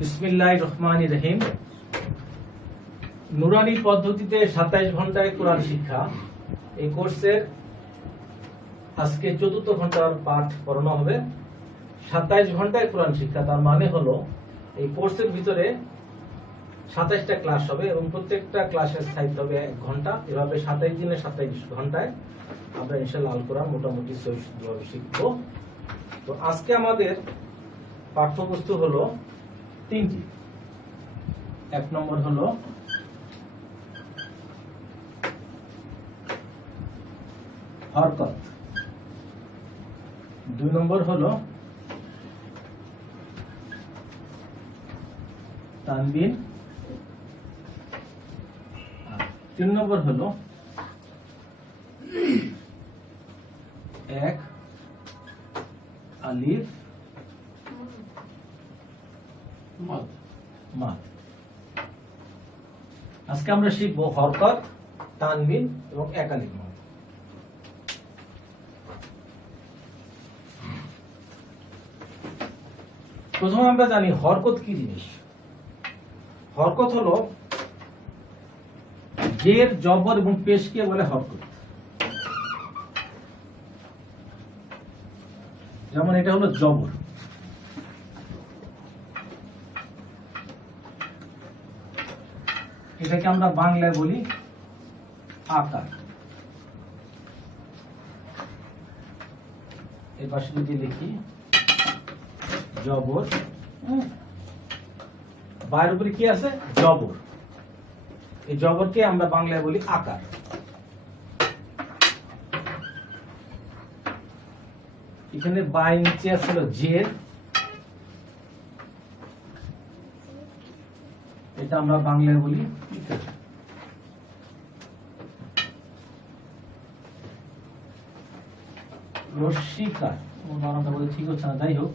বিসমিল্লাহির রহমানির রহিম। নুরানি পদ্ধতিতে 27 ঘন্টায় কোরআন শিক্ষা, এই কোর্সের আজকে 4র্থ ঘন্টার পাঠ পড়ানো হবে। 27 ঘন্টায় কোরআন শিক্ষা তার মানে হলো এই কোর্সের ভিতরে 27টা ক্লাস হবে এবং প্রত্যেকটা ক্লাসের স্থায়িত্ব হবে 1 ঘন্টা। এভাবে 27 দিনে 27 ঘন্টায় আমরা ইনশাআল্লাহ আল কোরআন মোটামুটি সহিষ্ণুভাবে শিখব। তো আজকে আমাদের পাঠ্যবস্তু হলো 3টি। 1 নম্বর হলো হরকত, 2 নম্বর হলো তানবিন, 3 নম্বর হলো 1 আলিফ মাদ। আজকে আমরা শিখব হরকত, তানবিন এবং 1 আলিফ মাদ। প্রথমে আমরা জানি হরকত কি জিনিস। হরকত হলো জের, জবর এবং পেশকে বলে হরকত। যেমন এটা হলো জবর, এটাকে আমরা বাংলায় বলি আকার। এর পাশে যদি লিখি জবর, বাইরের উপরে কি আছে জবর, এই জবরকে আমরা বাংলায় বলি আকার। এখানে বাই নিচে আসলে জের, এটা আমরা বাংলায় বলি ইকার। রস্যিকার, বানানটা বলে ঠিক হচ্ছে না, যাই হোক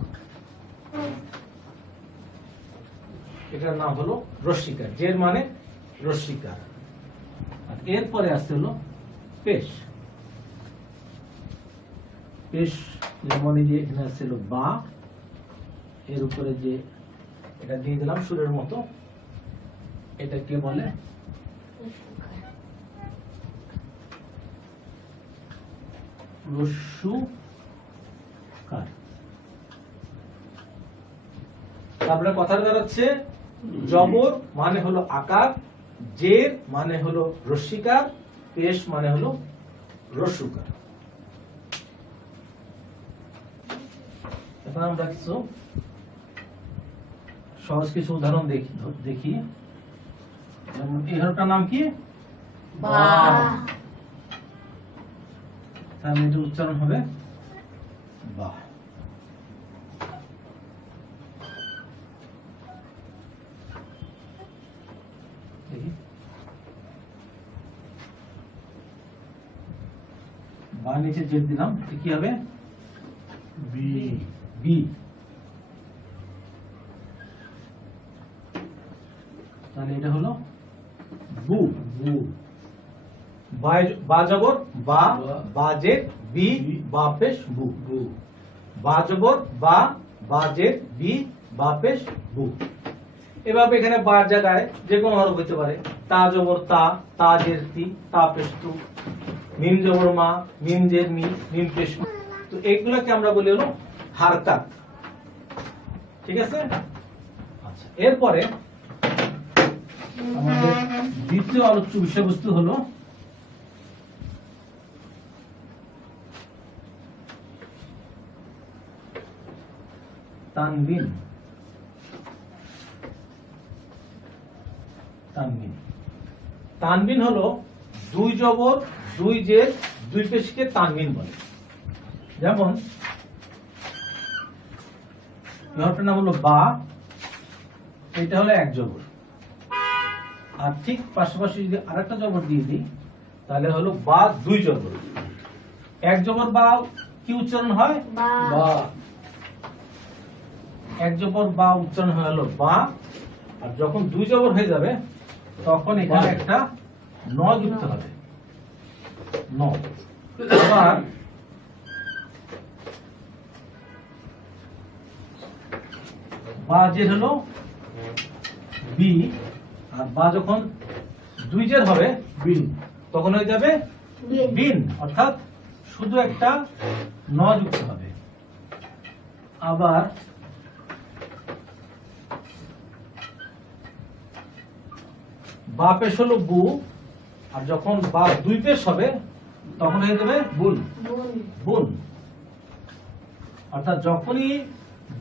এটার নাম হলো রস্যিকার। জের মানে রস্যিকার। আর এরপরে আসছে হলো পেশ। পেশ যেমন এই যে এখানে আসছে হলো বা, এর উপরে যে এটা দিয়ে দিলাম সুরের মতো, এটাকে বলে রস্যুকার। তারপরে কথা দাঁড়াচ্ছে জবর মানে হলো আকার, জের মানে হলো রস্যিকার, পেশ মানে হলো রস্যুকার। এখন আমরা কিছু সহজ কিছু উদাহরণ দেখি। যেমন এই হরফটার নাম কি? বা। তাহলে এটা উচ্চারণ হবে বা। বা নিচে জেদ দিলাম, কি হবে? বি। বি। তাহলে এটা হলো বু। বু। বা জবর বা, বা জের বি, বা পেশ বু। বু। বা জবর বা, বা জের বি, বা পেশ বু। এভাবে এখানে বার জায়গায় যে কোনো হরফ হতে পারে। তা জবর তা, তা জের তি, তা পেশ তু। মিম জবর মা, মিম জের মি, মিম পেশ মু। তো এইগুলোকে আমরা বলি হলো হারকাত। ঠিক আছে? আচ্ছা, এরপরে আমাদের দ্বিতীয় আলোচ্য বিষয়বস্তু হলো তানবিন। তানবিন, তানবিন হলো 2 জবর 2 জের 2 পেশকে তানবিন বলে। যেমন হরফটার নাম হলো বা, এটা হলো 1 জবর। আর ঠিক পাশাপাশি যদি আরেকটা জবর দিয়ে দিই তাহলে হলো বা 2 জবর। 1 জবর বা কি উচ্চারণ হয়? বা। 1 জবর বা উচ্চারণ হলো বা। আর যখন 2 জবর হয়ে যাবে তখন এখানে একটা ন যুক্ত হবে, ন। আবার বা জের হলো বি, আর বা যখন দুই জের হবে বিন তখন হয়ে যাবে বিন, অর্থাৎ শুধু একটা ন যুক্ত হবে। আবার বা পেশ হলো বু, আর যখন বা দুই পেশ হবে তখন হয়ে যাবে বুন বুন। অর্থাৎ যখনই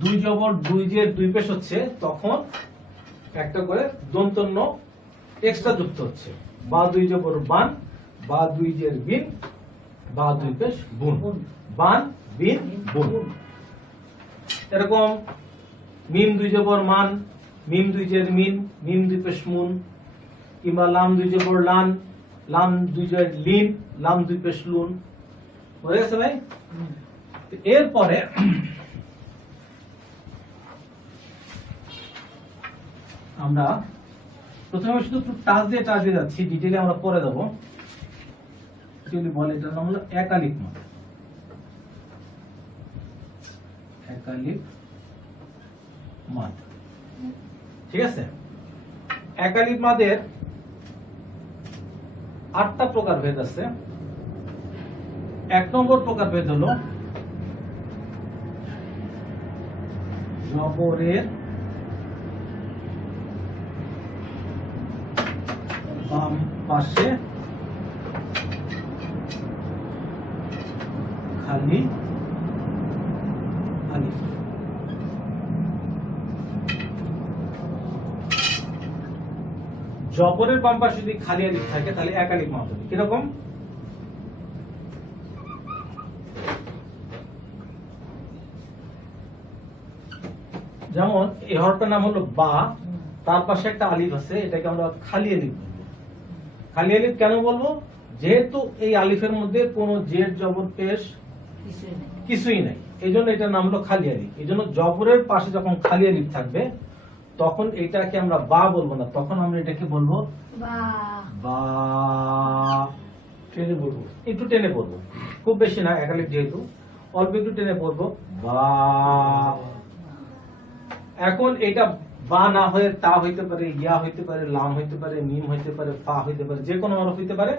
দুই জবর দুই জের দুই পেশ হচ্ছে তখন একটা করে দন্তন্য এক্সট্রা যুক্ত হচ্ছে। বা দুই জবর বান, বা দুই জের বিন, বা দুই পেশ বুন, বান বিন বুন। এরকম মিম দুই জবর মান, মিম দুই জের মিন, মিম দুই পেশ মুন, কিংবা লাম দুই জবর লান, লাম দুই জের লিন, লাম দুই পেশ লুন। বুঝে গেছে ভাই? এরপরে আমরা প্রথমে শুধু একটু টাচ দিয়ে যাচ্ছি, ডিটেইলে আমরা পরে দেবো। যদি বলে এটার নাম হলো একালিক মাদ। একালিক মাদ, ঠিক আছে? একালিক মাদের 8টা প্রকার ভেদ আছে। 1 নম্বর প্রকার ভেদ হলো জবরের বাম পাশে খালি আলিফ। জবরের বাম পাশে যদি খালি আলিফ থাকে তাহলে একালিক মাদ হবে। কিরকম? যেমন এই হরফটার নাম হলো বা, তার পাশে একটা আলিফ আছে, এটাকে আমরা খালি আলিফ বলবো। খালি আলিফ কেন বলবো? যেহেতু এই আলিফের মধ্যে কোনো জের জবর পেশ কিছুই নাই, এই জন্য এটার নাম হলো খালি আলিফ। এই জন্য জবরের পাশে যখন খালি আলিফ থাকবে তখন এটাকে আমরা বা বলবো না, তখন আমরা এটাকে বলবো বা। টেনে বলবো, একটু টেনে পড়বো, খুব বেশি না, একালিফ যেহেতু অল্প একটু টেনে পড়বো বা। এখন এটা বা না হয়ে তা হইতে পারে, ইয়া হইতে পারে, লাম হইতে পারে, মিম হইতে পারে, ফা হইতে পারে, যে কোনো হরফ হইতে পারে।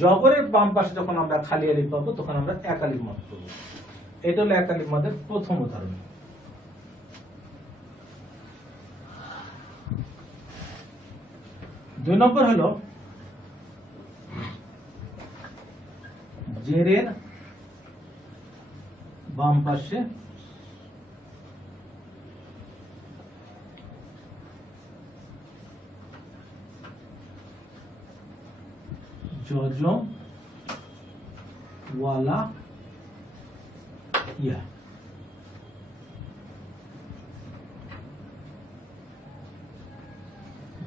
জবরের বাম পাশে যখন আমরা খালি আলিফ পাবো তখন আমরা একালিফ মাদ করবো। এটা হলো একালিফ মাদের প্রথম উদাহরণ। দুই নম্বর হলো জেরের বাম পাশে জজম ওয়ালা ইয়া।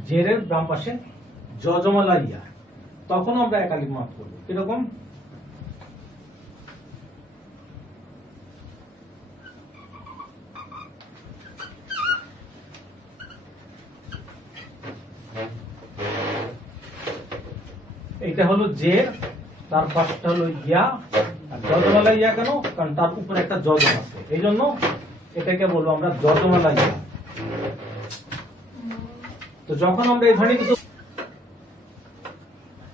জেরের বাম পাশে জজম ওয়ালা ইয়া, তখন আমরা একালিফ মাদ করবো। কিরকম? এটা হলো জের, তার পাশটা হলো ইয়া। আর জজমালা ইয়া কেন? কারণ তার উপরে একটা জজম আছে, এই জন্য এটাকে বলবো আমরা জজমালা ইয়া। তো যখন আমরা এই ধরনের কিছু,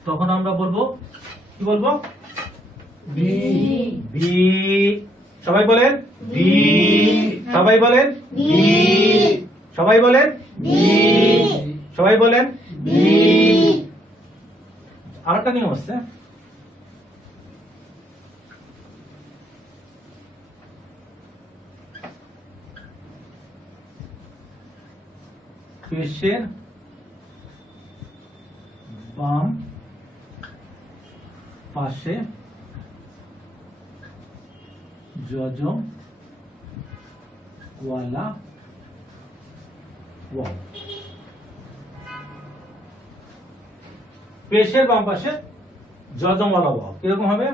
তখন আমরা বলবো কি বলবো? B B. সবাই বলেন বি, সবাই বলেন বি, সবাই বলেন বি, সবাই বলেন বি। আরেকটা নিয়ম আছে, পেশের বাম পাশে জজম ওয়ালা ওয়াও। পেশের বাম পাশে জজম ওয়ালা ওয়াও কিরকম হবে?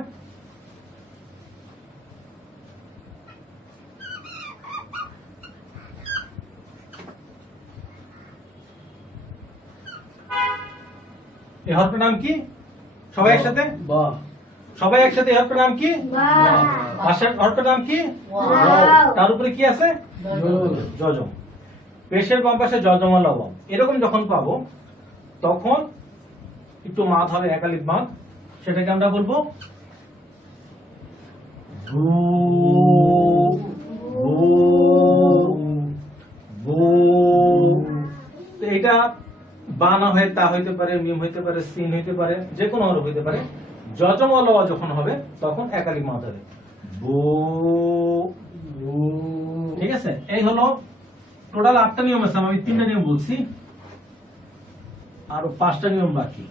এই হরফটার নাম কি? সবাই একসাথে, বা। সবাই একসাথে। এই হরফটার নাম কি? পাশের হরফটার নাম কি? তার উপরে কি আছে? জজম। পেশের বাম পাশে যজমা লবম এরকম যখন পাবো তখন একটু মাদ হবে, একালিক মাদ, সেটাকে আমরা বলবো ভূ ভূ ভূ। তো এটা বা না হয়ে তা হইতে পারে, মিম হইতে পারে, সিন হইতে পারে, যে কোনো হরফ হইতে পারে। যজমা লওয়া যখন হবে তখন একালিক মাদ হবে ভূ। ঠিক আছে, এই হলো টোটাল 8টা নিয়ম আছে, আমি 3টা নিয়ম বলছি, আরো 5টা নিয়ম বাকি।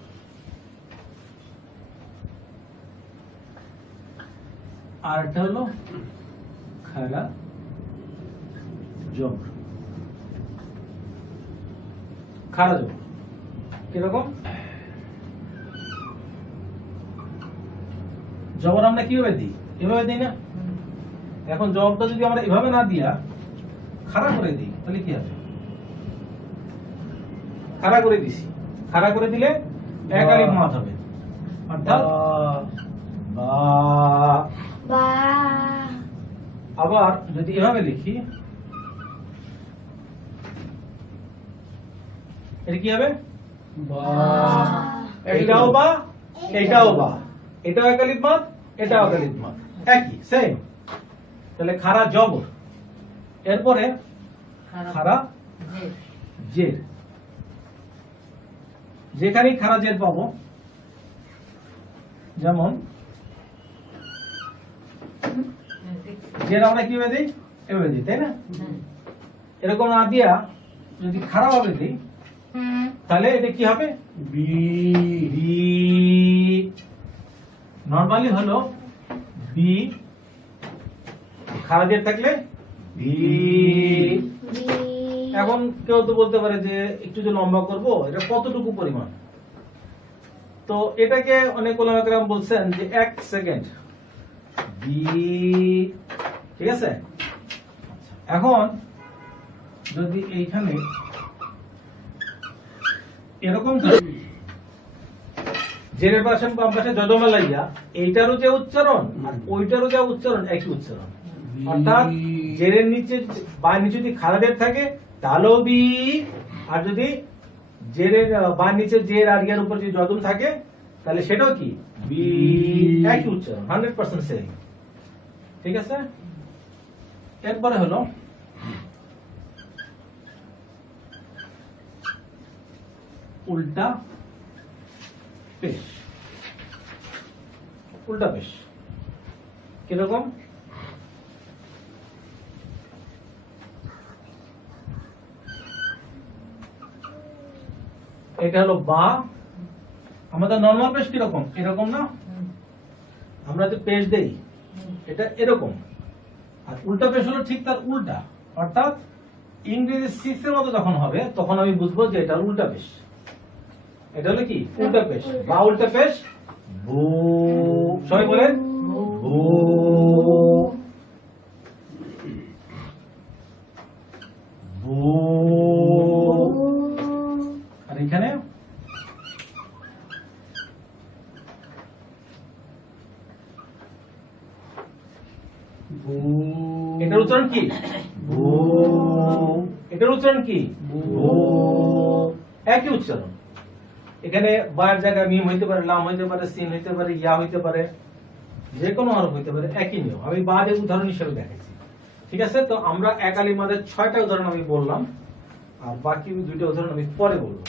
আর একটা হলো খারা জবর। খারা জবর কিরকম? জবর আমরা কিভাবে দিই? এভাবে দিই না? এখন জবাবটা যদি আমরা এভাবে না দিয়া খাড়া করে দিই তাহলে কি হবে? খাড়া করে দিছি, খাড়া করে দিলে এক আলিফ মাদ হবে, অর্থাৎ বা। বা। আবার যদি এভাবে লিখি এটা কি হবে? বা। এটাও বা, এটাও বা, এটাও এক আলিফ মাদ, এটাও এক আলিফ মাদ, একই সেম। তাহলে খাড়া জবর, এরপরে খাড়া জের। যেখানেই খাড়া জের পাবো, যেমন জের আমরা কিভাবে দিই? এভাবে দিই, তাই না? এরকম না দিয়া যদি খাড়া ভাবে দিই তাহলে এটা কি হবে? বি। বি। নরমালি হলো বি, খাড়া জের থাকলে বি। এখন কেউ তো বলতে পারে যে একটু যে লম্বা করব, এটা কতটুকু পরিমাণ? তো এটাকে অনেক ওলামা কেরাম বলছেন যে 1 সেকেন্ড বি। ঠিক আছে, এখন যদি এইখানে এরকম জেরের পাশে বাম পাশে যজমা লাইয়া এইটারও যে উচ্চারণ আর ওইটারও যে উচ্চারণ একই উচ্চারণ, অর্থাৎ জেরের নিচে বা নিচে যদি খাড়া জের থাকে তাহলেও বি, আর যদি জেরের বা নিচে জের আর ইয়ার উপর যদি যজম থাকে তাহলে সেটাও কি? বি। একই উচ্চারণ, 100% সেম। ঠিক আছে, এরপরে হলো উল্টা পেশ। উল্টা পেশ কিরকম? এটা হলো বা। আমাদের নরমাল পেশ কিরকম? এরকম না? আমরা যে পেশ দেই এটা এরকম, আর উল্টা পেশ হলো ঠিক তার উল্টা, অর্থাৎ ইংরেজি 6 এর মতো যখন হবে তখন আমি বুঝবো যে এটা উল্টা পেশ। এটা হলো কি? উল্টা পেশ বা উল্টা পেশ বু। সবাই বলেন বু। বু। আর এখানে এটার উচ্চারণ কি? বু। এটার উচ্চারণ কি? বু। একই উচ্চারণ। এখানে বার জায়গায় মিম হইতে পারে, লাম হইতে পারে, সিন হইতে পারে, ইয়া হইতে পারে, যে কোনো হরফ হইতে পারে, একই নিয়ম। আমি বাদের উদাহরণ হিসেবে দেখাইছি। ঠিক আছে, তো আমরা এক আলিফ মাদের 6টা উদাহরণ আমি বললাম, আর বাকি 2টা উদাহরণ আমি পরে বলবো।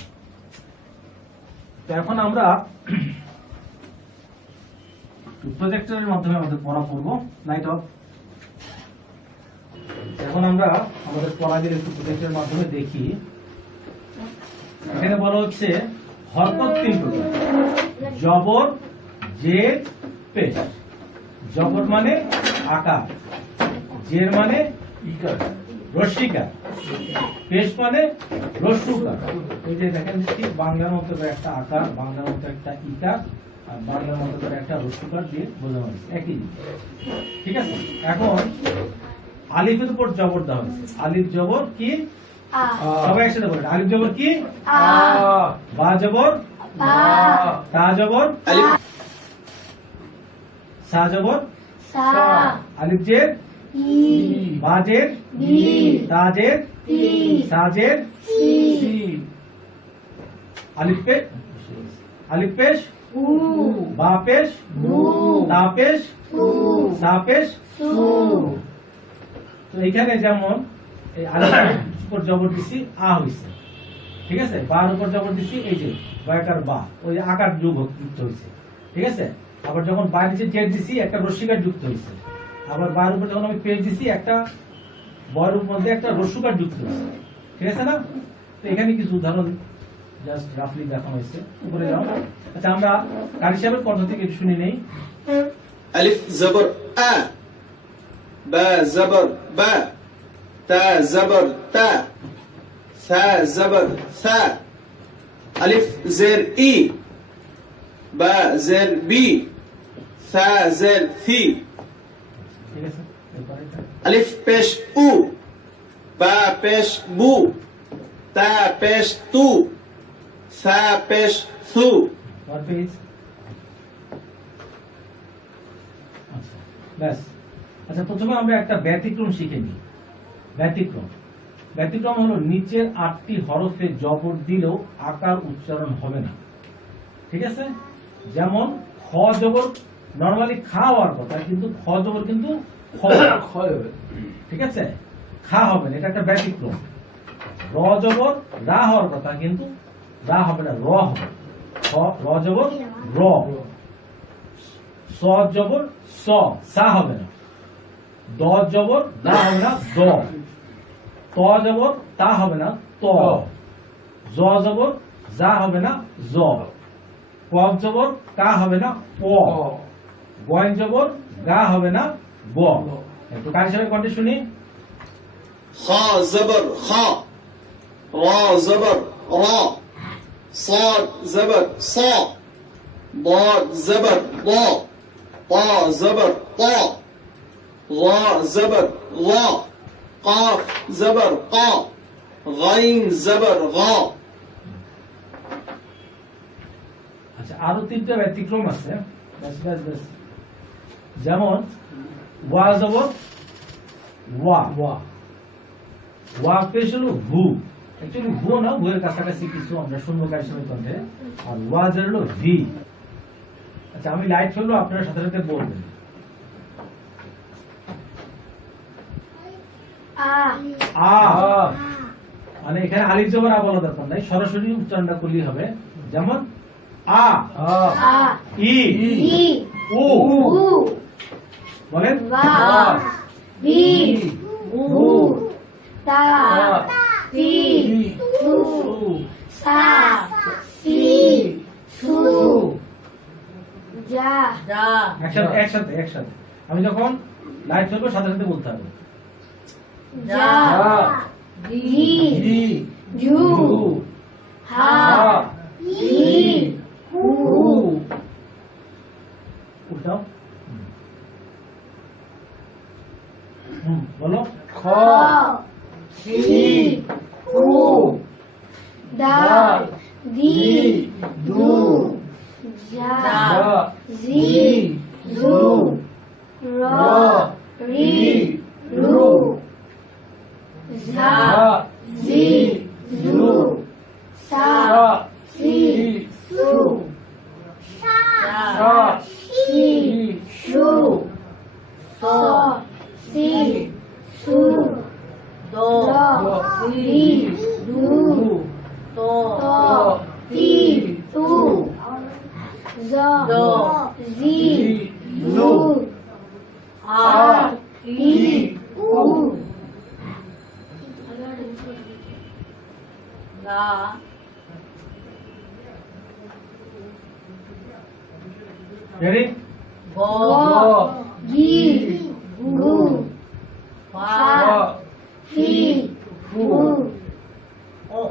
তো এখন আমরা প্রজেক্টরের মাধ্যমে আমাদের পড়া পড়বো, লাইট অফ। এখন আমরা আমাদের পড়াগুলো একটু প্রজেক্টরের মাধ্যমে দেখি। এখানে বলা হচ্ছে হরকত 3 প্রকার: জবর, জের, পেশ। জবর মানে আকার, জের মানে ইকার, রস্যিকার, পেশ মানে রস্যুকার। এই যে দেখেন ঠিক বাংলার মতো করে একটা আকার, বাংলার মতো একটা ইকার, আর বাংলার মতো করে একটা রস্যুকার দিয়ে বোঝানো হয়েছে, একই জিনিস। ঠিক আছে, এখন আলিফের উপর জবর দেওয়া হয়েছে। আলিফ জবর কি? সবাই একসাথে বলেন, আলিফ জবর কি? বা জবর তা জবর সা জবর আলিফ জের বা জের তা জের তি সাজের সি সি আলিফ পেশ উ বা পেশ বু তা পেশ তু সা পেশ সু তো এখানে যেমন এই আলিফের উপর জবর দিছি আ হইছে, ঠিক আছে, বার উপর জবর দিছি এই যে বয়াকার বা, ওই আকার যুক্ত হইছে, ঠিক আছে। আবার যখন বা নিচে জেড দিছি একটা রস্যিকার যুক্ত হইছে, আবার বার উপর যখন আমি পেশ দিছি একটা বয়ের মধ্যে একটা রস্যকার যুক্ত হইছে, ঠিক আছে না। তো এখানে কিছু উদাহরণ জাস্ট রাফলি দেখানো হয়েছে, উপরে যাও। আচ্ছা আমরা কারি সাহেবের কণ্ঠ থেকে একটু শুনে নেই। ألف زبر أ با زبر با تا زبر تا ثا زبر ثا ألف زر إي با زر بي ثا زر ثي ঠিক আছে, এরপরে ألف পেশ উ বা পেশ বু তা পেশ তু ثا পেশ থু What page? আচ্ছা, ব্যাস। আচ্ছা প্রথমে আমরা একটা ব্যতিক্রম শিখে নিই। ব্যতিক্রম হলো নিচের 8টি হরফে জবর দিলেও আকার উচ্চারণ হবে না, ঠিক আছে। যেমন খ জবর নরমালি খা হওয়ার কথা, কিন্তু খ জবর কিন্তু খ, ক্ষয় হবে ঠিক আছে, খা হবে না, এটা একটা ব্যতিক্রম। র জবর রা হওয়ার কথা, কিন্তু রা হবে না, র হবে। র জবর র, স জবর স, সা হবে না। দ জবর দা হবে না, দ। ত জবর তা হবে না, ত। জ জবর যা হবে না, জ। কফ জবর কা হবে না, প। গয় জবর গা হবে না, গ। একটু কারি সাহেবের কণ্ঠে শুনি। خا زبر خا را زبر را صاد زبر صا ضاد زبر ضا طا زبر طا ظا زبر ظا قاف زبر قا غين زبر غا আচ্ছা আরো 3টা ব্যতিক্রম আছে, ব্যাস। যেমন ওয়া জবর ওয়া, ওয়া পেশ হলো ভু, অ্যাকচুয়ালি ভু না, ভুয়ের কাছাকাছি কিছু আমরা শূন্য কারি সাহেবের কণ্ঠে। আর ওয়া জের হলো ভি। আচ্ছা আমি লাইট ফেলবো, আপনারা সাথে সাথে বলবেন। আ আ মানে এখানে আলিফ জবর আ বলা দরকার নাই, সরাসরি উচ্চারণটা করলেই হবে। যেমন আ আ ই ই উ, উ বলেন। বা বি বু তা পি তু সা সি সু যা একসাথে আমি যখন লাইট ফেলবো সাথে সাথে বলতে হবে। যা জি জু হা হি হু উঠাও, বলো। খ খ ছি হু দা দি দু যা জি জু র রি রু ঝা জি জু সা সি সু শা শি শু স সি সু দ রি দু ত তি তু জ জি জু আ ই উ লা রেডি? গ গি গু ফা ফি ফু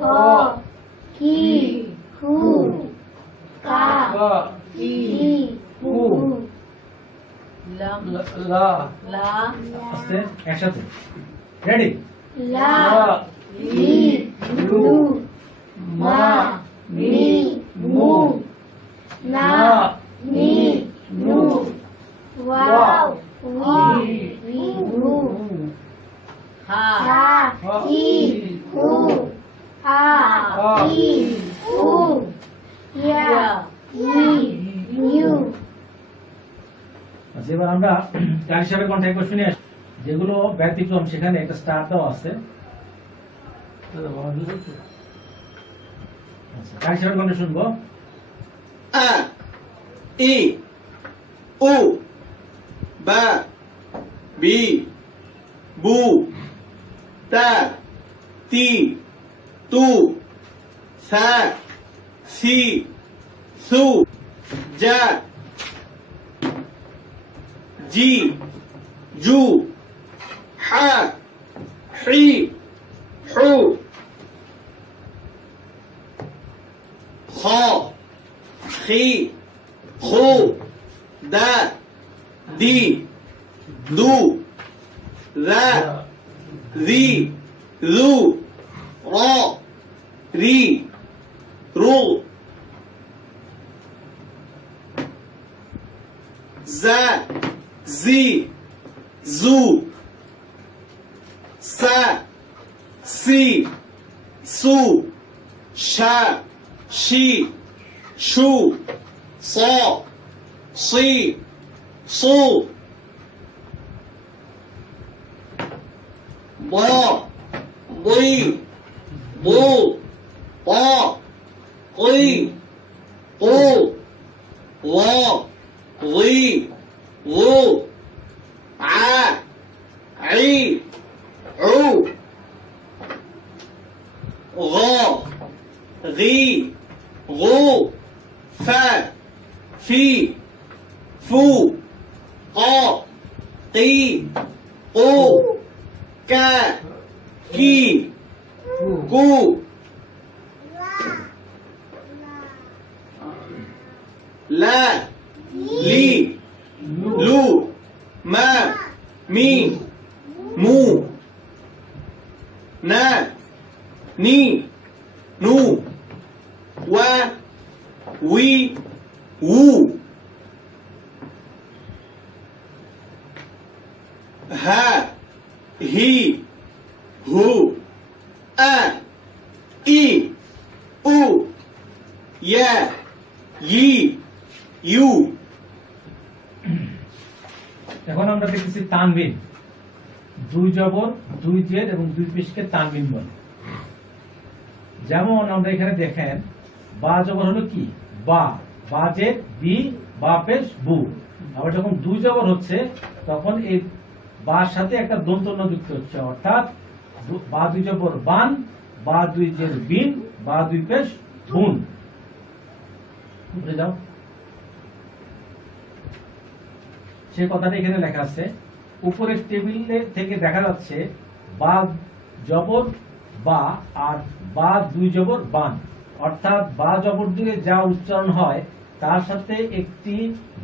ক কি হু কা কি হু লা আস্তে একসাথে, রেডি? লা লি লু মা মি মু না নি নু ওয়াও উই রি রু হা হি ই উ ইয়া ই ইউ। আচ্ছা, এবার আমরা কার হিসাবে কণ্ঠে একবার শুনে আসি। যেগুলো ব্যতিক্রম সেখানে একটা স্টার দেওয়া আছে। আচ্ছা, কার হিসাবে কণ্ঠে শুনবো। আ ই উ বা বি বু তা তি তু সা সি সু যা জি জু হা হি হু খ খি খু দা দি দু রা রি রু র রি রু যা জি জু সা সি সু শা শি শু স সি সু ব বই বু প কই কু ল লি লু আ আই উ غ غي غو فا في فو قا قي قو كا كي كو لا لي لو ما مي مو نا ني نو وا وي وو ها هي هو أ إي أو يا ي ইউ। এখন আমরা দেখতেছি তানবিন। দুই জবর, দুই জের এবং দুই পেশকে তানবিন বলে। যেমন আমরা এখানে দেখেন বা জবর হলো কি বা, বা জের বি, বা পেশ বু। আবার যখন দুই জবর হচ্ছে তখন এই বার সাথে একটা দন্ত ন যুক্ত হচ্ছে, অর্থাৎ বা দুই জবর বান, বা দুই জের বিন, বা দুই পেশ বুন। বুঝে যাও, সে কথাটা এখানে লেখা আছে। উপরের টেবিলে থেকে দেখা যাচ্ছে বা জবর বা আর বা দুই জবর বান, অর্থাৎ বা জবর দিয়ে যা উচ্চারণ হয় তার সাথে একটি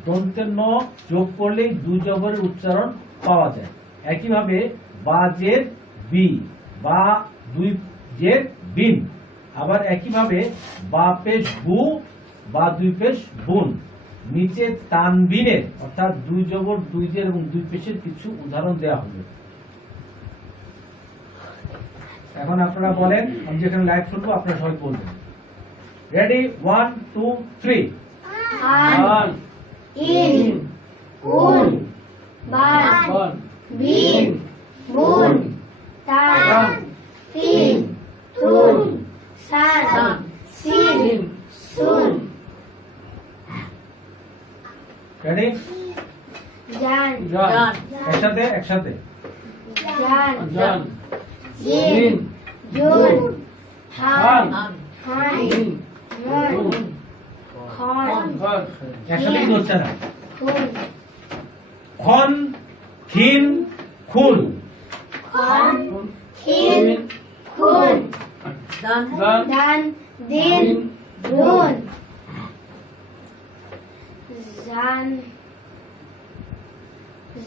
দন্তের ন যোগ করলেই দুই জবরের উচ্চারণ পাওয়া যায়। একইভাবে বা জের বি, বা দুই জের বিন। আবার একইভাবে বা পেশ বু, বা দুই পেশ বুন। নিচে তানবিনের অর্থাৎ দুই জবর, দুই জের এবং দুই পেশের কিছু উদাহরণ দেওয়া হবে। এখন আপনারা বলেন, আমি যেখানে লাইভ শুনবো আপনারা সবাই বলবেন। রেডি, 1 2 3। আন ইন উন বান বিন বুন তান তিন তুন সান সিন সুন। রেডি, জান একসাথে একসাথে। জান জান জিন জুন হান হাইন মুন খন একসাথে কিন্তু হচ্ছে না। খুন খন, খিন, খুন। খন খিন খুন দান দিন দুন জান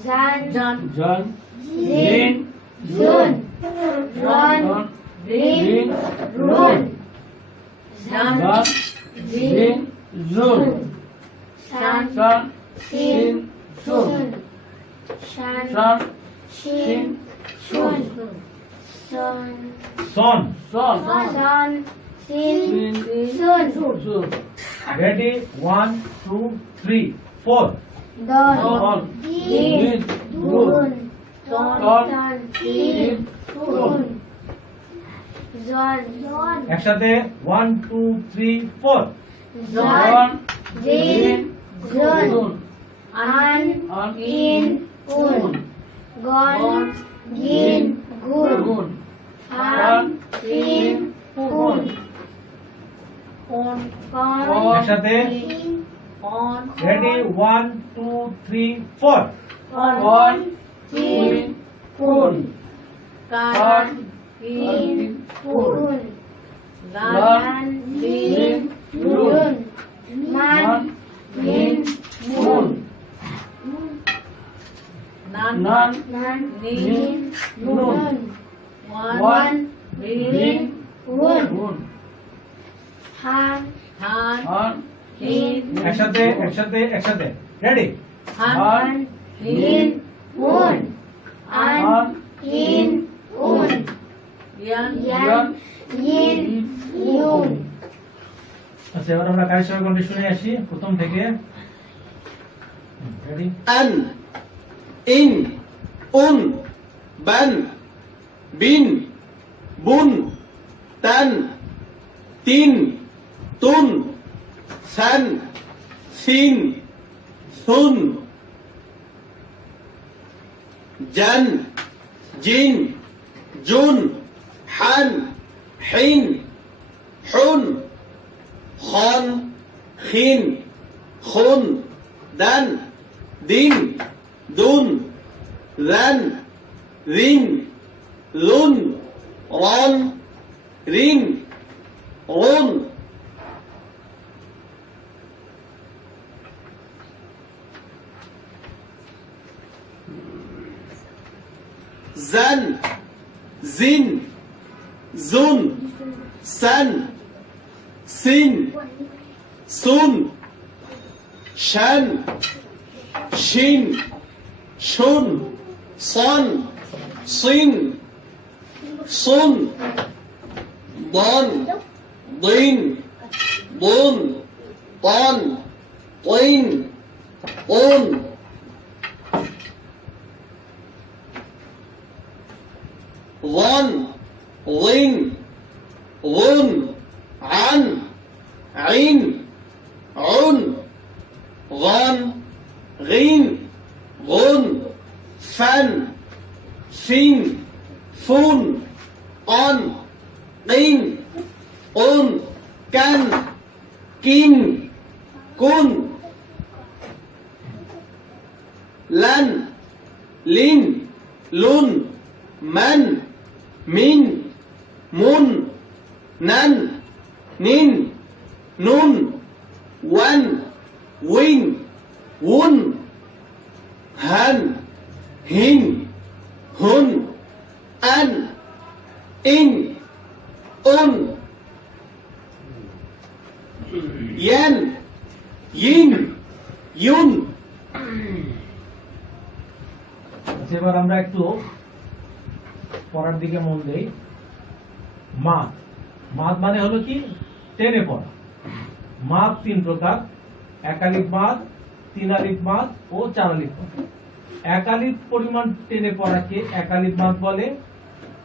জান জান জিন জুন রন রিন রুন জান জিন জুন শান সান সিন সুন শান শান শিন শুন সন সন, সন সন Sin. Sun. Sun. Ready? 1, 2, 3, 4. Don. Don. Din. Dun. Don. Tan. Tin. Tun. Zon. একসাথে 1, 2, 3, 4. Zon. Din. Zun. Sun. An. An. In. Un. Gon. Gin. Gun. Gun. Fan. Fin. Fun. Con. একসাথে On. Ready 1, 2, 3, 4. Con. Tin. Fun. Kan. Fin. Fun. Lan. Din. Dun. Man. Min. Mun. Nan. Nan. Nin. Nun. Wan. Rin. Wun. Gun. Han. Han. একসাথে একসাথে ready Han. Hin. Hun. An. In. Un. Yan. Yin. Yun. আচ্ছা এবার আমরা কারের সঙ্গে কোনটা শুনে আসি প্রথম থেকে ready an, in, un, ban, bin, bun, tan, tin, tun, san, sin, sun, jan, jin, jun, han, hin, hun, khon, khin, khun, dan, din, dun, ran, rin, lun, ron, rin, run. Zan, zin, zun, san, sin, sun, shan, shin, shun, son, sin, sun, don, din, dun, ton, tin, un. ظن ظن ظن عن عين عن غن غين غن فن فين فن قن قين قن كن كن كن لن لن لن من min, mun, nan, nin, nun, wan, win, wun, han, hin, hun, an, in, un, yan, yin, yun. এবার আমরা একটু পড়ার দিকে মন দেই মাদ মাদ মানে হলো কি টেনে পড়া মাদ তিন প্রকার একালিক মাদ তিন আলিফ মাদ ও চার আলিফ মাদ একালিক পরিমাণ টেনে পড়াকে একালিক মাদ বলে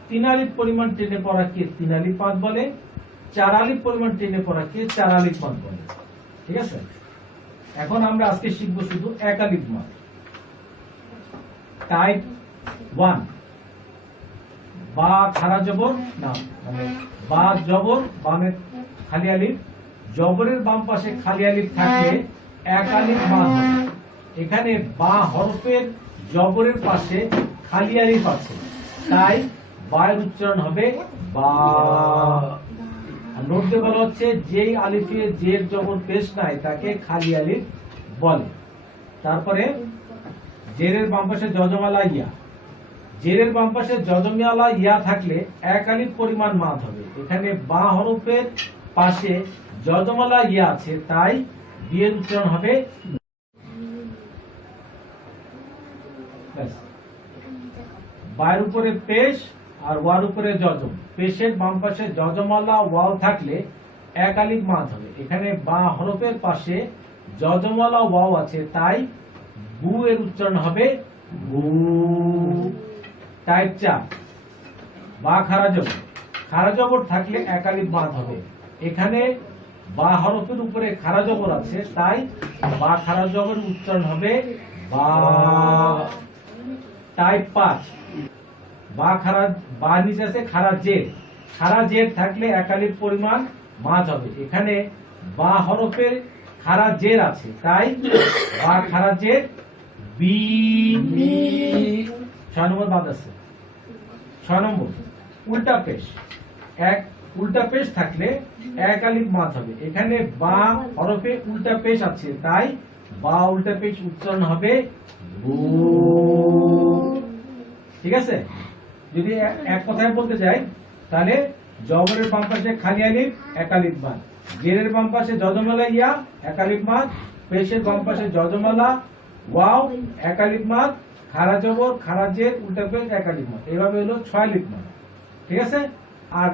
তিন আলিফ পরিমাণ টেনে পড়াকে তিন আলিফ মাদ বলে চার আলিফ পরিমাণ টেনে পড়াকে চার আলিফ মাদ বলে ঠিক আছে এখন আমরা আজকে শিখব শুধু একালিক মাদ টাইপ 1 বা খাড়া জবর না মানে বা জবর বামে খালি আলিফ জবরের বাম পাশে খালি আলিফ থাকলে এক আলিফ মাদ হবে এখানে বা হরফের জবরের পাশে খালি আলিফ আছে তাই বায়ের উচ্চারণ হবে বা আর নোট দিয়ে বলা হচ্ছে যেই আলিফে জের জবর পেশ নাই তাকে খালি আলিফ বলে তারপরে জেরের বাম পাশে যজমালা ইয়া জেরের বাম পাশে যজমিয়ালা ইয়া থাকলে এক আলিফ পরিমাণ মাদ হবে এখানে বা হরফের পাশে যজমালা ইয়া আছে তাই বিয়ের উচ্চারণ হবে বায়ের উপরে পেশ আর ওয়ার উপরে যজম। পেশের বাম পাশে যজমালা ওয়াও থাকলে একালিক মাদ হবে। এখানে বা হরফের পাশে যজমালা ওয়াও আছে, তাই বু এর উচ্চারণ হবে বু। টাইপ 4 বা খারা জবর। খারা জবর থাকলে একালিক মাদ হবে। এখানে বা হরফের উপরে খারা জবর আছে, তাই বা খারা জবর উচ্চারণ হবে বা। টাইপ 5 বা খারা, বা নিচে আছে খারা জের। খারা জের থাকলে একালিক পরিমাণ মাদ হবে। এখানে বা হরফের খারা জের আছে, তাই বা খারা জের বি। 6 নম্বর বাদ আছে। 6 নম্বর উল্টা পেশ। উল্টা পেশ থাকলে একালিক মাদ হবে। এখানে বা হরফে উল্টা পেশ আছে, তাই বা উল্টা পেশ উচ্চারণ হবে বু। ঠিক আছে, যদি এক কথায় বলতে যাই তাহলে জবরের বাম পাশে খালি আলিফ একালিক মাদ, জেরের বাম পাশে যজমালা ইয়া একালিক মাদ, পেশের বাম পাশে যজমালা ওয়াও একালিক মাদ, খারা জবর খারা জের উল্টা পেশ একালিক মাদ। এইভাবে হলো 6 লিপ মাদ। ঠিক আছে, আর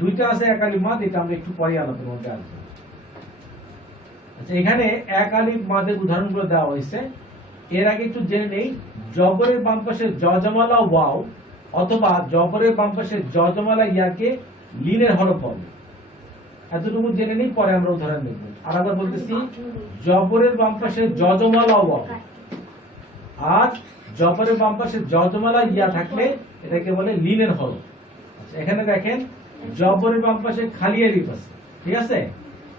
দুইটা আছে একালিক মাদ, এটা আমরা একটু পরে আলোচনার মধ্যে আসবো। আচ্ছা, এখানে একালিক মাদের উদাহরণগুলো দেওয়া হয়েছে। এর আগে একটু জেনে নেই, জবরের বাম পাশে যজমালা ওয়াও অথবা জবরের বাম পাশে যজমালা ইয়াকে লিনের হরফ হবে। এতটুকু জেনে নেই, পরে আমরা উদাহরণ দেখব। আর আবার বলতেছি, জবরের বাম পাশে যজমালা ওয়াও আর জবরের বাম পাশে যজমালা ইয়া থাকলে এটাকে বলে লিনের হরফ। আচ্ছা, এখানে দেখেন জবরের বাম পাশে খালি আলিফ আছে। ঠিক আছে,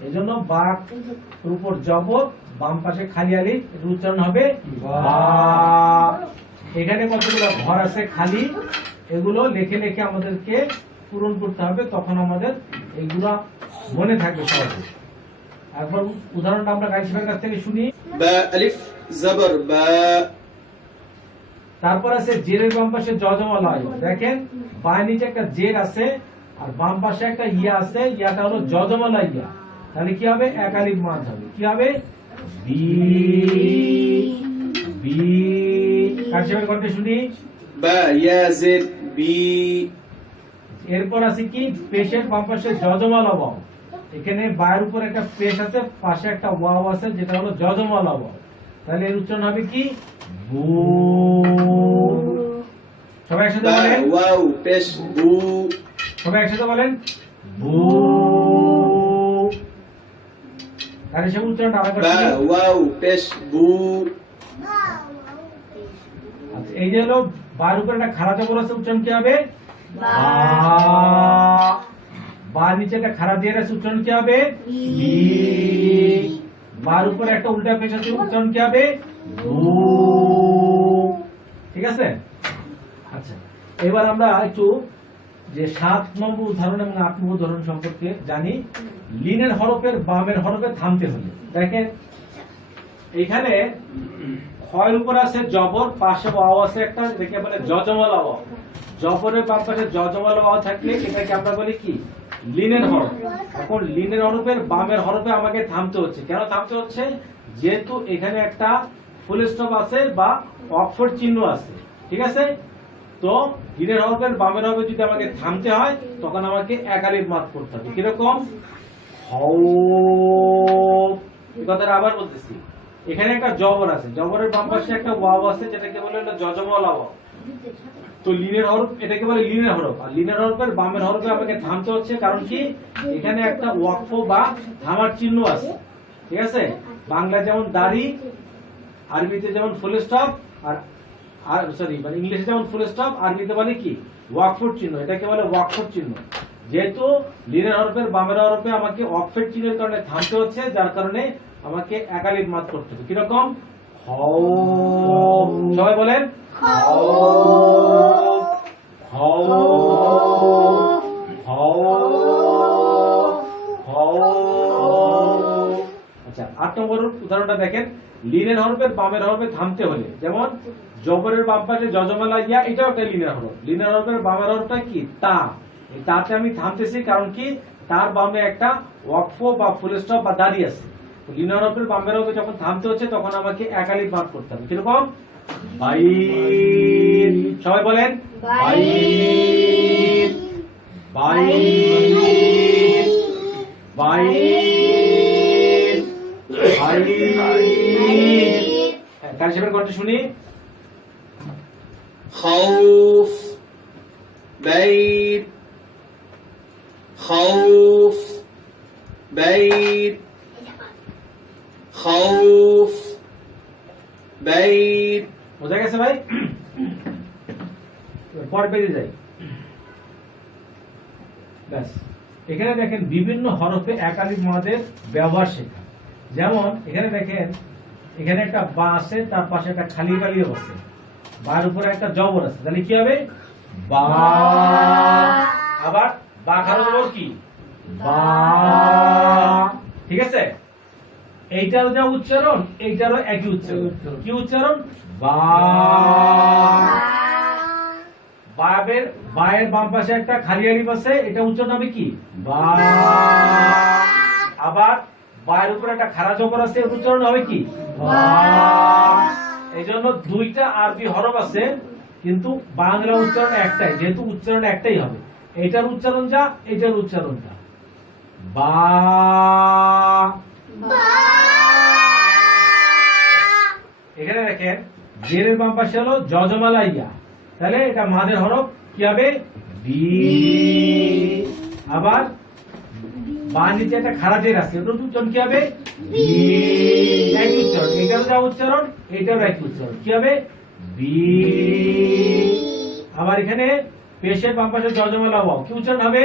এই জন্য বাক উপর জবর বাম পাশে খালি আলিফ, এর উচ্চারণ হবে বা। এখানে কতগুলো ঘর আছে খালি, এগুলো লিখে লিখে আমাদেরকে পূরণ করতে হবে, তখন আমাদের এগুলো মনে থাকবে সহজে। একবার উদাহরণটা আমরা গাইড সাহেবের কাছ থেকে শুনি। বা আলিফ জবর বা। তারপর আছে জেরের বাম পাশে যজমালা আলিফ। দেখেন বাঁ নিচে একটা জের আছে আর বাম পাশে একটা ইয়া আছে, ইয়াটা হলো যজমালা ইয়া, তাহলে কি হবে একালিক মাদ হবে। কি হবে বি। বি গাইড সাহেবের কণ্ঠে শুনি। বা ইয়া জের বি। এরপর আছে কি পেশের বাম পাশে যজমালা ওয়াও। এখানে বায়ের উপর একটা পেশ আছে, পাশে একটা ওয়াও আছে, যেটা হলো যজমালা ওয়াও, তাহলে এর উচ্চারণ হবে কি বু। সবাই একসাথে বা বলেন, ওয়াও পেশ বু। সবাই একসাথে বলেন বু। তাহলে সে উচ্চারণটা আরেকবার বা শুনি। ওয়াও পেশ বু। আচ্ছা, এই যে হলো বায়ের উপর একটা খাড়া জবর আছে, উচ্চারণ কি হবে বা। বা নিচে একটা খাড়া জের আছে, উচ্চারণ কি হবে বি। বার উপরে একটা উল্টা পেশ আছে, উচ্চারণ কি হবে বু। ঠিক আছে, আচ্ছা এবার আমরা একটু যে 7 নম্বর উদাহরণ এবং 8 নম্বর উদাহরণ সম্পর্কে জানি। লিনের হরফের বামের হরফে থামতে হলে দেখেন এখানে ক্ষয়ের উপর আছে জবর, পাশে ওয়াও আছে একটা, এটাকে বলে যজমালা ওয়াও। জবরের বাম পাশে যজমালা ওয়াও থাকলে এটাকে আমরা বলি কি লিনের হরফ। এখন লিনের হরফের বামের হরফে আমাকে থামতে হচ্ছে। কেন থামতে হচ্ছে? যেহেতু এখানে একটা ফুল স্টপ আছে বা অক্ষর চিহ্ন আছে। ঠিক আছে, তো লিনের হরফের বামের হরফে যদি আমাকে থামতে হয় তখন আমাকে একালিফ মাদ করতে হবে। কিরকম? হও। এই কথাটা আবার বলতেছি, এখানে একটা জবর আছে, জবরের বাম পাশে একটা ওয়াও আছে, যেটাকে বলে হলো যজমালা ওয়াও। তো লিনের হরফ, এটাকে বলে লিনের হরফ। আর লিনের হরফের বামের হরফে আমাকে থামতে হচ্ছে, কারণ কি এখানে একটা ওয়াকফ বা থামার চিহ্ন আছে। ঠিক আছে, বাংলা যেমন দাড়ি, আরবিতে যেমন ফুল স্টপ, আর সরি মানে ইংলিশে যেমন ফুল স্টপ, আরবিতে বলে কি ওয়াকফের চিহ্ন, এটাকে বলে ওয়াকফের চিহ্ন। যেহেতু লিনের হরফের বামের হরফে আমাকে ওয়াকফের চিহ্নের কারণে থামতে হচ্ছে, যার কারণে আমাকে একালিফ মাদ করতে হবে। কিরকম? হও। সবাই বলেন হও। হও। হও। হও। আচ্ছা 8 নম্বর উদাহরণটা দেখেন। লিনের হরফের বামের হরফে থামতে হলে, যেমন জবরের বাম পাশে যজমালা ইয়া, এটাও একটা লিনের হরফ। লিনের হরফের বামের হরফটা কি তা। এই তাতে আমি থামতেছি, কারণ কি তার বামে একটা ওয়াকফ বা ফুল স্টপ বা দাড়ি আছে। লিনের হরফের বামের হরফে যখন থামতে হচ্ছে তখন আমাকে একালিফ মাদ করতে হবে। কিরকম? বাইর। সবাই বলেন বাইত বাইত বাইত বাইত কার হিসেবে কণ্ঠে শুনি خوف بيت خوف بيت خوف بيت বোঝা গেছে ভাই পর পেজে যাই ব্যাস এখানে দেখেন বিভিন্ন হরফে একাধিক মাদের ব্যবহার শেখা যেমন এখানে দেখেন এখানে একটা বা আছে তার পাশে একটা খালি পালিয়ে বসে বার উপরে একটা জবর আছে তাহলে কি হবে বা আবার বা খালো জবর কি বা ঠিক আছে এইটারও যা উচ্চারণ এইটারও একই উচ্চারণ কি উচ্চারণ বা বায়ের বাম পাশে একটা খালি আলিফ আছে এটা উচ্চারণ হবে কি বা আবার বায়ের উপরে একটা খাড়া জবর আছে এর উচ্চারণ হবে কি বা এই জন্য দুইটা আরবি হরফ আছে কিন্তু বাংলা উচ্চারণ একটাই যেহেতু উচ্চারণ একটাই হবে এটার উচ্চারণ যা এটার উচ্চারণ যা বা এখানে দেখেন জেরের বাম পাশে হলো জজমালা ইয়া তাহলে এটা মাদের হরফ কি হবে বি আবার বা নিচে একটা খাড়া জের আছে ওটার উচ্চারণ কি হবে বি একই উচ্চারণ এটারও যা উচ্চারণ এটারও একই উচ্চারণ কি হবে বি আবার এখানে পেশের বাম পাশে জজমালা ওয়াও কি উচ্চারণ হবে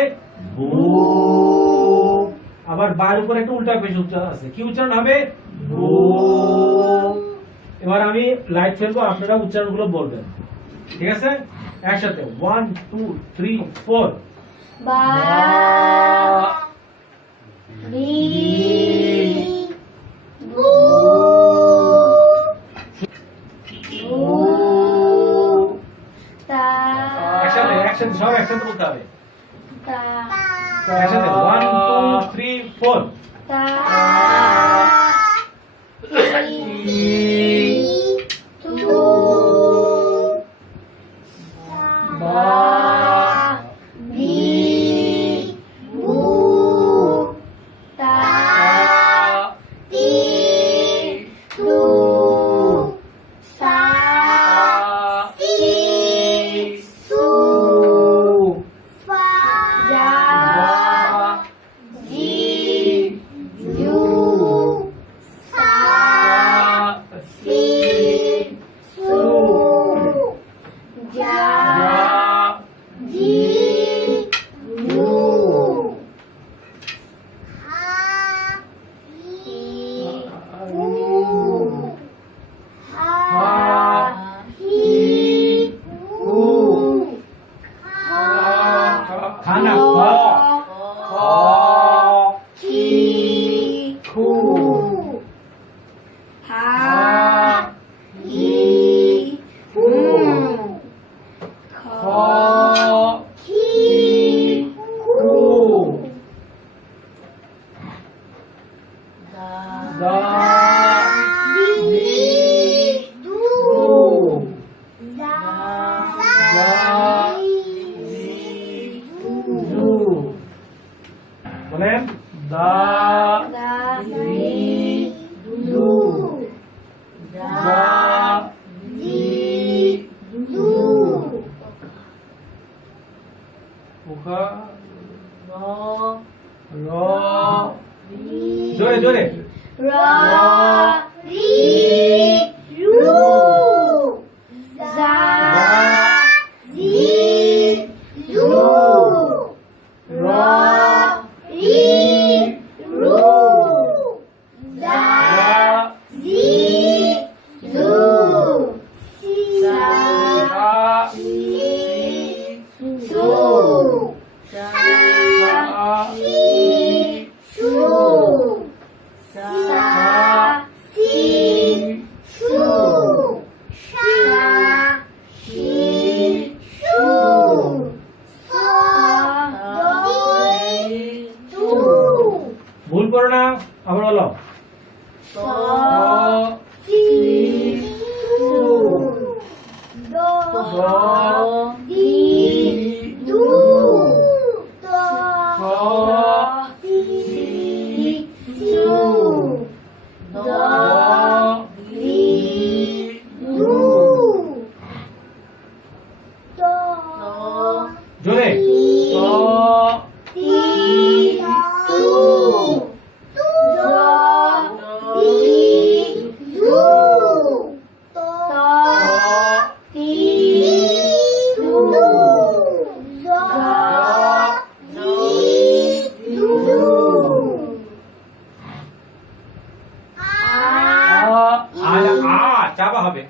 বু আবার বার উপরে একটা উল্টা পেশ উচ্চারণ আছে কি উচ্চারণ হবে বু এবার আমি লাইট ফেলবো আপনারা উচ্চারণগুলো বলবেন ঠিক আছে একসাথে 1 2 3 4 বা বি বু বু তা একসাথে সব একসাথে বলতে হবে তা একসাথে 1 2 3 4 তা তু বা বি বু তা তি তু সা সি সু ফা জা জি জু সা সি সু জা জি জু হা হি হু হা হি হু হা খানা খ খ কি খু হা হি হু খ খ কি খু দা দি দু দু যা জু বলেন দা দা জি জু দা জি জু উখা র জোরে জোরে রা রি রু যা জি জু রা রি রু যা জি জু সা সি সু সা সি সু সা সি সু সা সি সু সা তু ভুল করো না আবার বলো সা সি সু দো দ দি জোরে আর চাবা হবে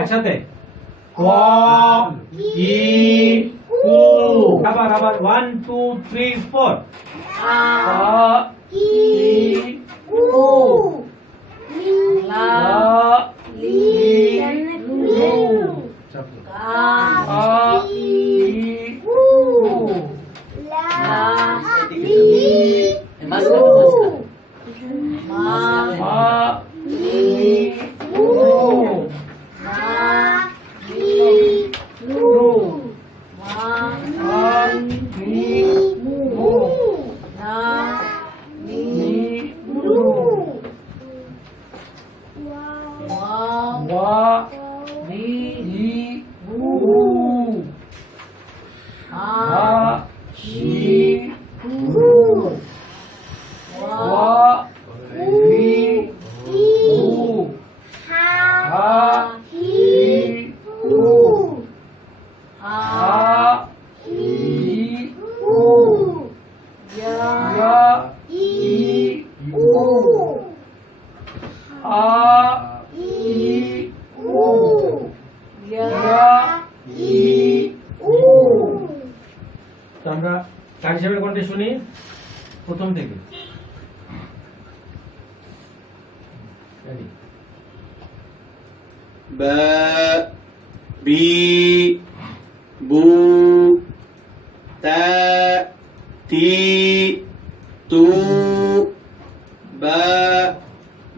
একসাথে ক ই কু আবার 1 2 3 4 তো আমরা কার হিসাবে কোনটা শুনি প্রথম থেকে বা বি বু তা তি তু বা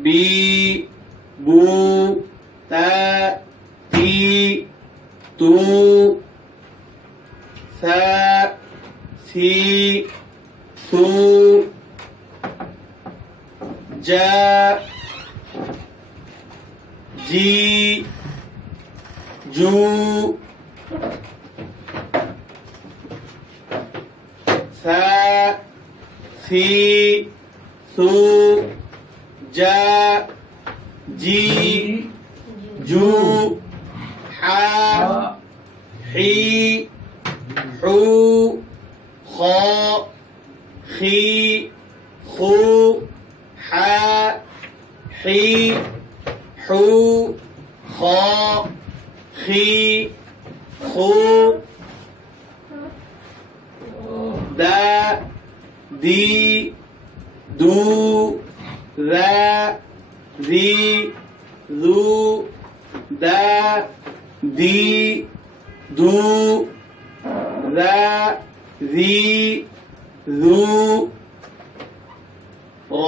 বি বু তা তি তু সা সি সু যা জি জু সা সি সু যা জি জু হা হি হু খ খি খু হা হি হু খ খি খু দা দি দু রা রি রু দা দি দু রা রি রু র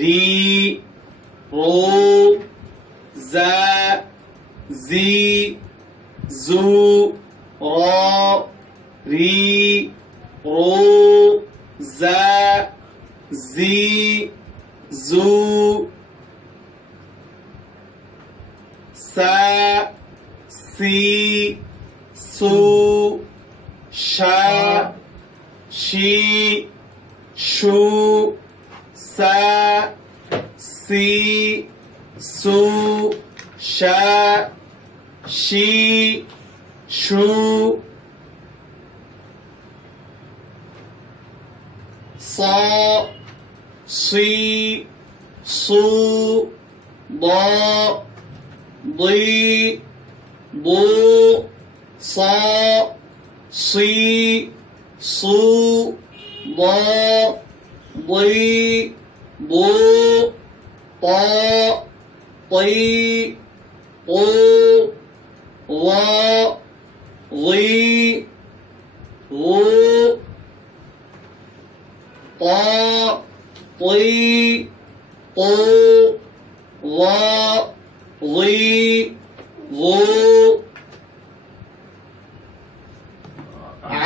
রি রো যা জি জু র রি রো যা জি জু সা সি সু শা শি শু সা সি সু শা শি শু সা সি সু দ দি বু স সি সু দ দি বু ত তি পু ল লি লু ط طي طو ظ ظي ظو ع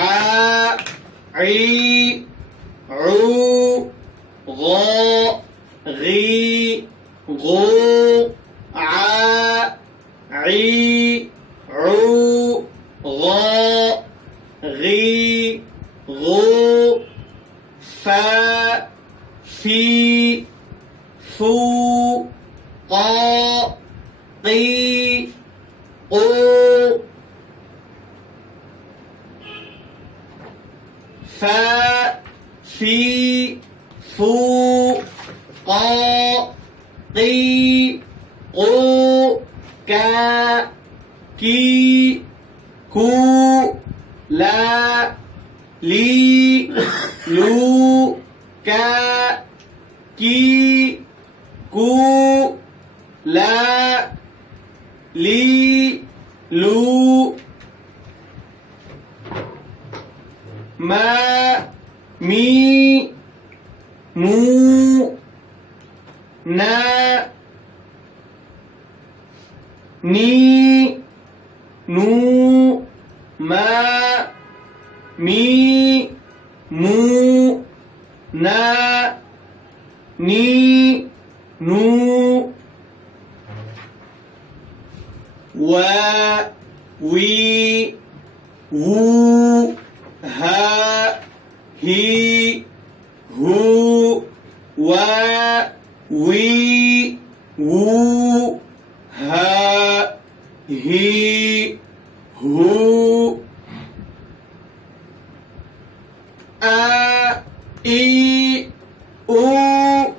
عي عو غ غي غو ع عي عو غ غي غو فا في فو قا قي قو فا في فو قا قي قو كا كي كو لا لي لو كا كي كو لا لي لو ما مي مو نا ني نو ما مي مو نا ني نو وا وي وو ها هي هو وا وي وو ها هي هو آ إي أو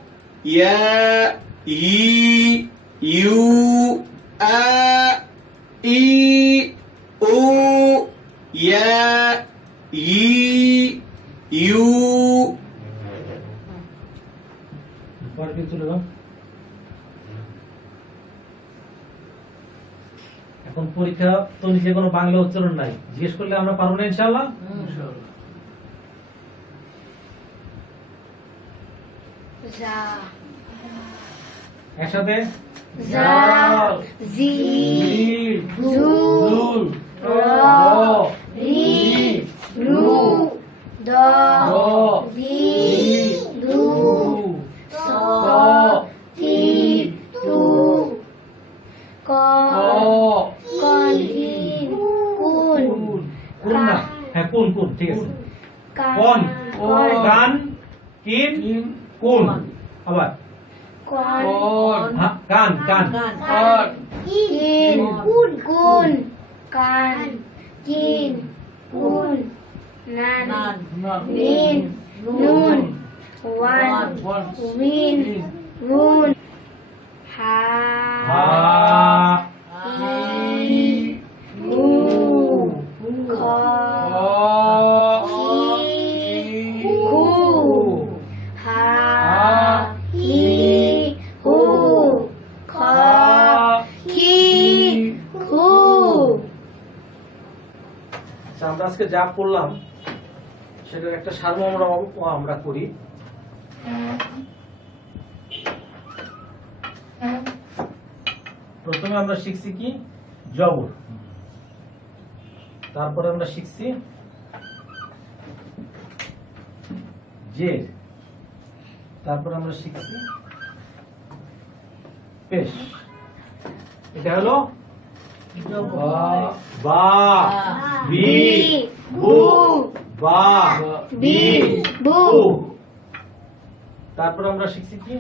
يا يي يو آ إي أو يا يي ইউ পরে চলে যাও। এখন পরীক্ষা তো নিচে কোনো বাংলা উচ্চারণ নাই, জিজ্ঞেস করলে আমরা পারবো না ইনশাআল্লাহ। যা একসাথে যা জি জু র রি রু দ দি দু স তি তু ক কন কি কুন কোন না, হ্যাঁ কোন কোন ঠিক আছে। কোন গান কিন কোন, আবার কোন গান গান কিন কুন কুন কান কিন কুন নান নিন নুন ওয়ান উইন রুন হা হি হু খ হু হা হি হু খ কি খু। আচ্ছা, আমরা আজকে যা পড়লাম সেটার একটা সারমর্ম আমরা করি। প্রথমে আমরা শিখছি কি জবর, তারপরে আমরা শিখছি জের, তারপরে আমরা শিখছি পেশ। এটা হলো বা বি বু বা বি বু। তারপর আমরা শিখছি কি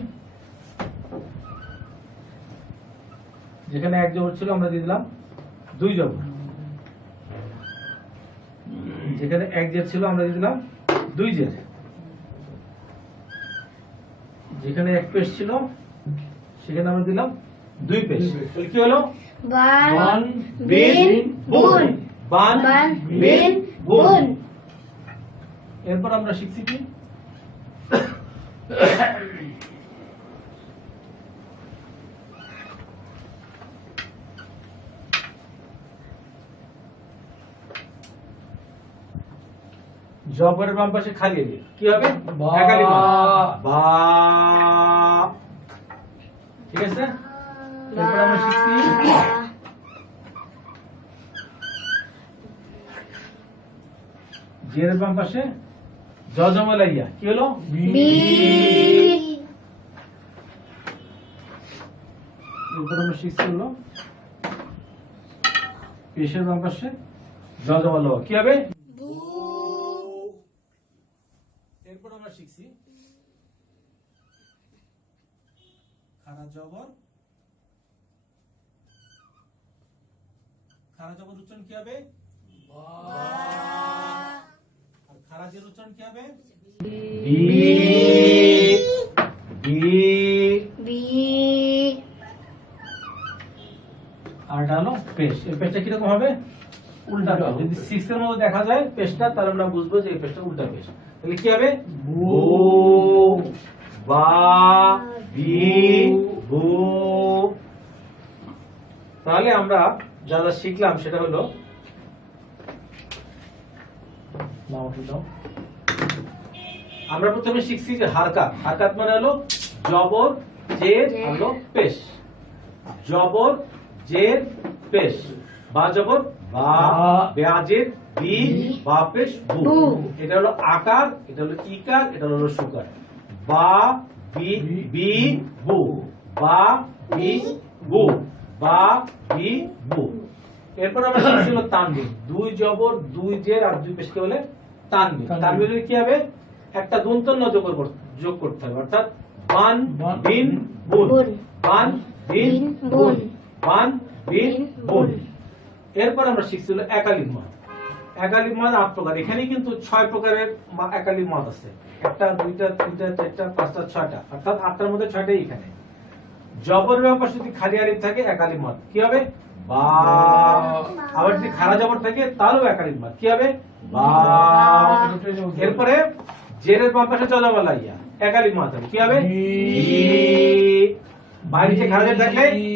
যেখানে এক জবর ছিল আমরা দিয়ে দিলাম দুই জবর, যেখানে এক জের ছিল আমরা দিয়ে দিলাম দুই জের, যেখানে এক পেশ ছিল সেখানে আমরা দিলাম 2 পেশ। তাহলে কি হলো? বান বিন বুন বান বান বিন বিন বুন। বুন এরপর আমরা শিখছি কি? জবরের বাম পাশে খালি এলিফ কি হবে? বা। একালি মাদ। বা। ঠিক আছে? এরপর আমরা শিখছি জেরের বাম পাশে জজমলাইয়া কি হলো? বি এরপর আমরা শিখছি হলো পেশের বাম পাশে জজমল কি হবে? বু এরপর আমরা শিখছি খারা জবর উচ্চারণ কি হবে? আর খারাজের উচ্চারণ কি হবে? বি বি বি আর এটা হলো পেশ। এই পেশটা কিরকম হবে? উল্টা পেশ। যদি 6 এর মধ্যে দেখা যায় পেশটা, তাহলে আমরা বুঝবো যে এই পেশটা উল্টা পেশ। তাহলে কি হবে? বু বা বি বু। তাহলে আমরা যা যা শিখলাম সেটা হলো আমরা প্রথমে শিখছি যে হারকাত। হারকাত মানে হলো জবর জের আর হলো পেশ। জবর জের পেশ। বা জবর বা, বেয়াজের বি, বা পেশ বু। বু। এটা হলো আকার, এটা হলো ইকার, এটা হলো সুকার। বা বি বি বু, বা বি বু, বা বি বু। এরপর আমরা শিখছি হলো তানবিন। 2 জবর 2 জের আর 2 পেশকে বলে তানবিন। তানবিনের কি হবে? একটা দন্তন্য যোগ করতে হবে, অর্থাৎ বান বিন বুন, বুন। বান বিন বিন বুন, বুন। বান বিন বুন। বুন। এরপর আমরা শিখছি হলো একালিফ মাদ। একালিফ মাদ 8 প্রকার। এখানে কিন্তু 6 প্রকারের একালিফ মাদ আছে। 1টা 2টা 3টা 4টা 5টা 6টা, অর্থাৎ 8টার মধ্যে 6টাই এখানে। জবর ব্যাপার যদি খালি আলিফ থাকে একালিফ মাদ কি হবে? বা। আবার যদি খাড়া জবর থাকে তাহলেও একালিফ মাদ কি হবে? বা। এরপরে জেরের বাম পাশে জজমালাইয়া একালিফ মাদ হবে কি হবে? বি। বাইরে খাড়া জবর থাকলে বি।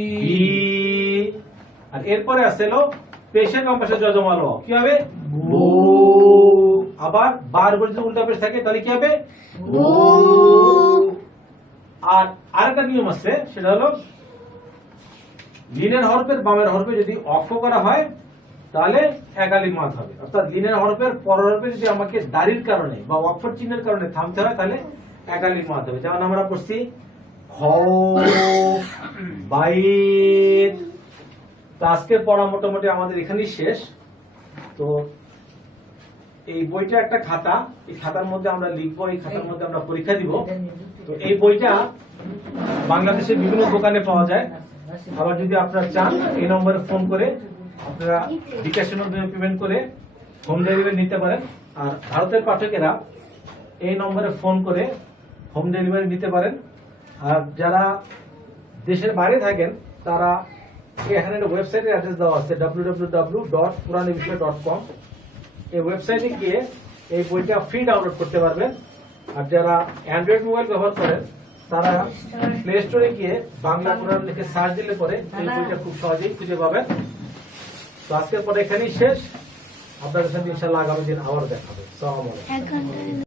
আর এরপরে আছে হলো পেশের বাম পাশে জজমাল কি হবে? বু। আবার বার উপর যদি উল্টা পেশ থাকে তাহলে কি হবে? বু। আর আরেকটা নিয়ম আছে, সেটা হলো লিনের হরফের বামের হরফে যদি অক্ষ করা হয় তাহলে একালিফ মাদ হবে। অর্থাৎ লিনের হরফের পরের হরফে যদি আমাকে দাড়ির কারণে বা অক্ষর চিহ্নের কারণে থামতে হয় তাহলে একালিফ মাদ হবে। যেমন আমরা পড়ছি খ বাইত। তো আজকের পড়া মোটামুটি আমাদের এখানেই শেষ। তো এই বইটা একটা খাতা, এই খাতার মধ্যে আমরা লিখবো, এই খাতার মধ্যে আমরা পরীক্ষা দিব। তো এই বইটা বাংলাদেশের বিভিন্ন দোকানে পাওয়া যায়। আবার যদি আপনারা চান এই নম্বরে ফোন করে আপনারা বিকাশের মাধ্যমে পেমেন্ট করে হোম ডেলিভারি নিতে পারেন। আর ভারতের পাঠকেরা এই নম্বরে ফোন করে হোম ডেলিভারি নিতে পারেন। আর যারা দেশের বাইরে থাকেন তারা এখানে একটা ওয়েবসাইটের অ্যাড্রেস দেওয়া আছে www.quranebishaya.com। এই ওয়েবসাইটে গিয়ে এই বইটা ফ্রি ডাউনলোড করতে পারবেন। আর যারা অ্যান্ড্রয়েড মোবাইল ব্যবহার করেন তারা প্লে স্টোরে গিয়ে বাংলা কোরআন লিখে সার্চ দিলে পরে এই বইটা খুব সহজেই খুঁজে পাবেন। তো আজকের পরে এখানেই শেষ। আপনাদের সাথে ইনশাআল্লাহ আগামী দিন আবার দেখা হবে। আসসালামু আলাইকুম। এক ঘন্টা